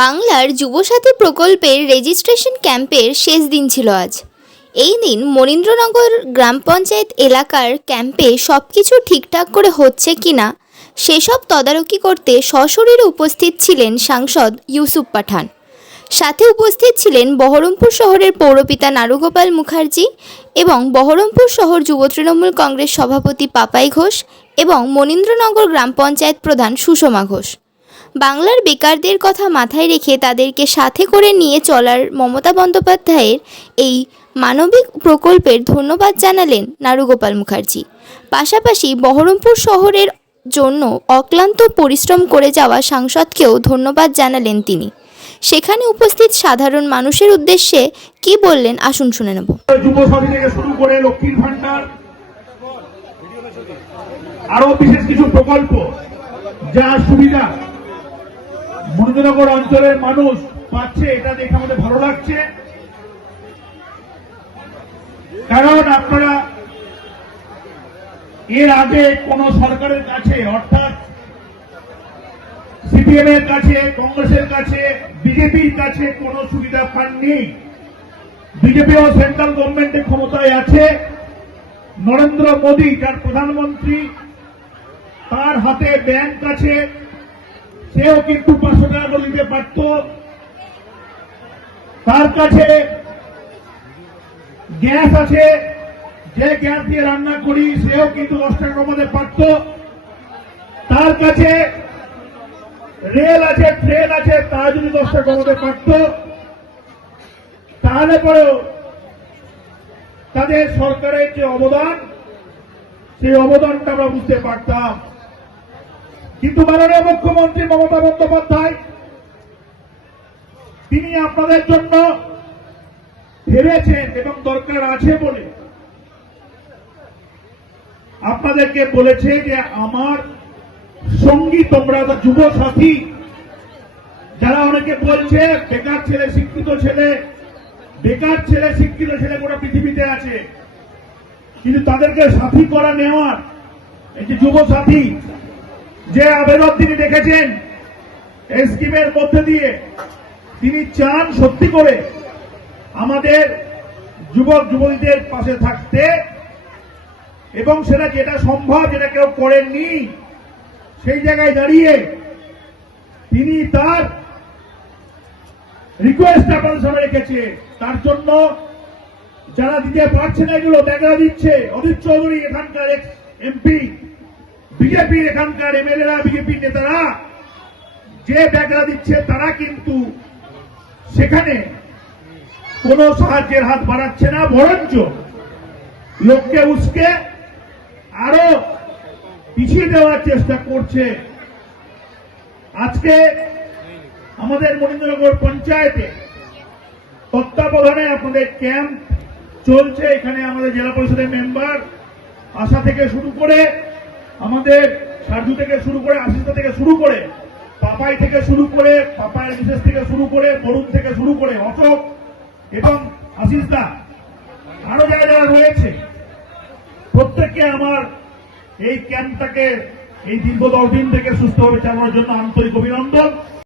বাংলার যুবসাথী প্রকল্পের রেজিস্ট্রেশন ক্যাম্পের শেষ দিন ছিল আজ। এই দিন মনীন্দ্রনগর গ্রাম পঞ্চায়েত এলাকার ক্যাম্পে সব কিছু ঠিকঠাক করে হচ্ছে কিনা সেসব তদারকি করতে সশরীরে উপস্থিত ছিলেন সাংসদ ইউসুফ পাঠান। সাথে উপস্থিত ছিলেন বহরমপুর শহরের পৌরপিতা নারুগোপাল মুখার্জি এবং বহরমপুর শহর যুব তৃণমূল কংগ্রেস সভাপতি পাপাই ঘোষ এবং মনীন্দ্রনগর গ্রাম পঞ্চায়েত প্রধান সুষমা ঘোষ। বাংলার বেকারদের কথা মাথায় রেখে তাদেরকে সাথে করে নিয়ে চলার মমতা বন্দ্যোপাধ্যায়ের এই মানবিক প্রকল্পের ধন্যবাদ জানালেন নারুগোপাল মুখার্জি। পাশাপাশি বহরমপুর শহরের জন্য অক্লান্ত পরিশ্রম করে যাওয়া সাংসদকেও ধন্যবাদ জানালেন তিনি। সেখানে উপস্থিত সাধারণ মানুষের উদ্দেশ্যে কি বললেন আসুন শুনে নেব। যুবসাথী থেকে শুরু করে লক্ষ্মীর ভান্ডার আরো বিশেষ কিছু প্রকল্প যা সুবিধা মনীন্দ্রনগর অঞ্চলের মানুষ পাচ্ছে, এটা দেখে আমাদের ভালো লাগছে। কারণ আপনারা এর আগে কোন সরকারের কাছে অর্থাৎ সিপিএম এর কাছে, কংগ্রেসের কাছে, বিজেপির কাছে কোন সুবিধা পাননি। বিজেপি ও সেন্ট্রাল গভর্নমেন্টের ক্ষমতায় আছে, নরেন্দ্র মোদী যার প্রধানমন্ত্রী, তার হাতে ব্যাংক আছে, সেও কিন্তু 500 টাকা করে দিতে পারত। তার কাছে গ্যাস আছে, যে গ্যাস দিয়ে রান্না করি সেও কিন্তু 10 টাকা কমাতে পারত। তার কাছে রেল আছে, ট্রেন আছে, তা যদি 10 টাকা কমাতে পারত, তাহলে পরেও তাদের সরকারের যে অবদান, সেই অবদানটা আমরা বুঝতে পারতাম। কিন্তু মাননীয় মুখ্যমন্ত্রী মমতা বন্দ্যোপাধ্যায় তিনি আপনাদের জন্য ভেবেছেন এবং দরকার আছে বলে আপনাদেরকে বলেছে যে আমার সঙ্গী তোমরা যুব সাথী, যারা অনেকে বলছে বেকার ছেলে শিক্ষিত ছেলে, বেকার ছেলে শিক্ষিত ছেলে গোটা পৃথিবীতে আছে, কিন্তু তাদেরকে সাথী করা নেওয়ার এই যে যুব সাথী যে আবেদন তিনি দেখেছেন এই স্কিমের মধ্যে দিয়ে, তিনি চান সত্যি করে আমাদের যুবক যুবতীদের পাশে থাকতে এবং সেটা যেটা সম্ভব, যেটা কেউ করেননি, সেই জায়গায় দাঁড়িয়ে তিনি তার রিকোয়েস্ট আপনাদের সামনে রেখেছে। তার জন্য যারা দিতে পারছে না এগুলো ব্যাগরা দিচ্ছে, অজিত চৌধুরী এখানকার এমপি, বিজেপির এখানকার এমএলএরা, বিজেপি নেতারা যে ব্যাগরা দিচ্ছে, তারা কিন্তু সেখানে কোন সাহায্যের হাত বাড়াচ্ছে না, বরঞ্চ লোককে উস্কে আরো পিছিয়ে দেওয়ার চেষ্টা করছে। আজকে আমাদের মনীন্দ্রনগর পঞ্চায়েতে তত্ত্বাবধানে আপনাদের ক্যাম্প চলছে। এখানে আমাদের জেলা পরিষদের মেম্বার আশা থেকে শুরু করে, আমাদের সারজু থেকে শুরু করে, আশিসদা থেকে শুরু করে, পাপাই থেকে শুরু করে, পাপায়ের বিশেষ থেকে শুরু করে, বরুণ থেকে শুরু করে, অশোক এবং আশিসদা, আরো যারা যারা রয়েছে, প্রত্যেককে আমার এই ক্যাম্পটাকে এই দীর্ঘ 10 দিন থেকে সুস্থভাবে চালানোর জন্য আন্তরিক অভিনন্দন।